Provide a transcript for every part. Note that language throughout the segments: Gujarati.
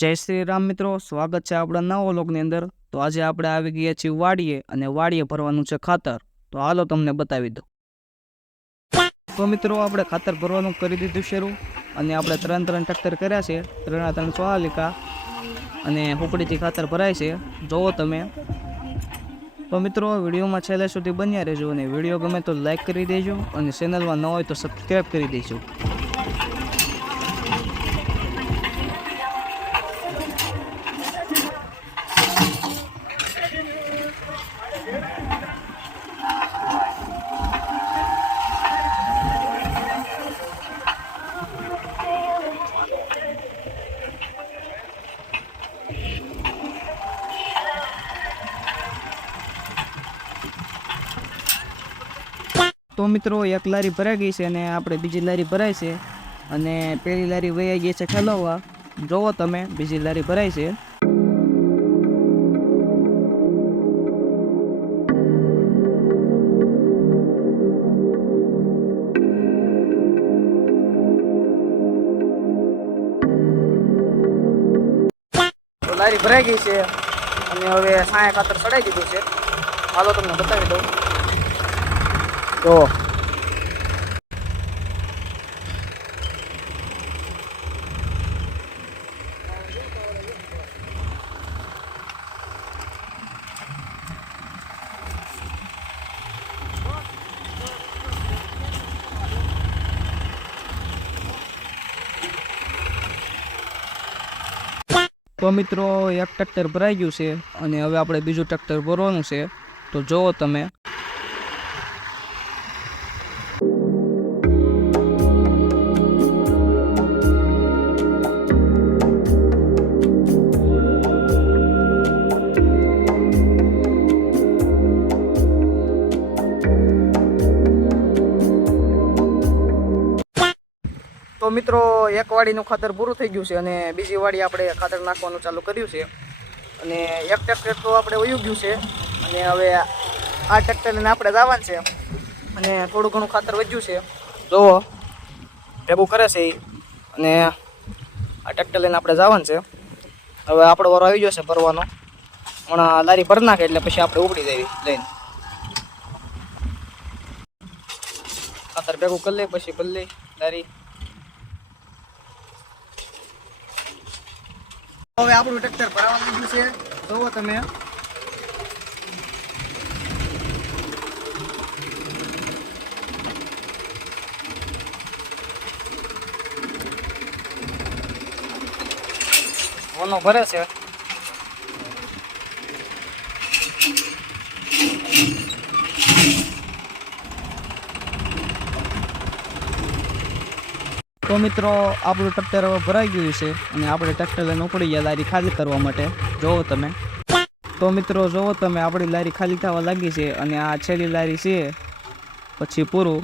જય શ્રી રામ મિત્રો, સ્વાગત છે આપણા નવા વ્લોગની અંદર। તો આજે આપણે આવી ગયા છીએ વાડીએ અને વાડીએ ભરવાનું છે ખાતર। તો હાલો તમને બતાવી દઉં। તો મિત્રો આપણે ખાતર ભરવાનું કરી દીધું શરૂ અને આપણે ત્રણ ટ્રેક્ટર કર્યા છે, 3 સોનાલિકા અને હુપડીથી ખાતર ભરાય છે, જોવો તમે। તો મિત્રો વિડીયોમાં છેલ્લે સુધી બન્યા રહેજો અને વિડીયો ગમે તો લાઈક કરી દેજો અને ચેનલમાં ન હોય તો સબસ્ક્રાઈબ કરી દેજો। તો મિત્રો એક લારી ભરાઈ ગઈ છે અને આપણે બીજી લારી ભરાય છે અને પહેલી લારી વહી ગઈ છે ઠલવવા, જોવો તમે બીજી લારી ભરાય છે। તો લારી ભરાઈ ગઈ છે અને હવે સાયા ખાતર ચડાઈ દીધું છે, હાલો તમને બતાવી દઉં। તો મિત્રો એક ટ્રેક્ટર ભરાઈ ગયું છે અને હવે આપણે બીજું ટ્રેક્ટર ભરવાનું છે, તો જોવો તમે। તો મિત્રો એક વાડીનું ખાતર પૂરું થઈ ગયું છે અને બીજી વાડી આપણે ખાતર નાખવાનું ચાલુ કર્યું છે અને એક ટ્રેક્ટર તો આપણે વયું ગયું છે અને હવે આ ટ્રેક્ટર લઈને આપણે જવાનું છે અને થોડું ઘણું ખાતર વધ્યું છે, જોવો ભેગું કરે છે અને આ ટ્રેક્ટર લઈને આપણે જવાનું છે। હવે આપણો વારો આવી જશે ભરવાનો, હમણાં લારી ભરી નાખે એટલે પછી આપણે ઉપડી જઈએ લઈને ખાતર ભેગું કરી લઈએ, પછી ભરી લઈ લારી। હવે આપણું ટ્રેક્ટર ભરાવા માંડ્યું છે, જોવો તમે। વનો ભરે છે તો મિત્રો આપણું ટ્રેક્ટર હવે ભરાઈ ગયું છે અને આપણે ટ્રેક્ટર લઈને ઉપડી ગયા લારી ખાલી કરવા માટે, જોવો તમે। તો મિત્રો જોવો તમે આપણી લારી ખાલી થવા લાગી છે અને આ છેલ્લી લારી છે પછી પૂરું।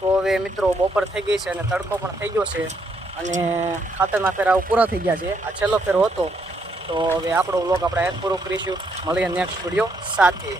તો હવે મિત્રો બપોર થઈ ગઈ છે અને તડકો પણ થઈ ગયો છે અને ખાતરના ફેરાઓ પૂરા થઈ ગયા છે, આ છેલ્લો ફેરો હતો। તો હવે આપણો વ્લોગ આપણે પૂરો કરીશું, મળીએ નેક્સ્ટ વિડીયો સાથે।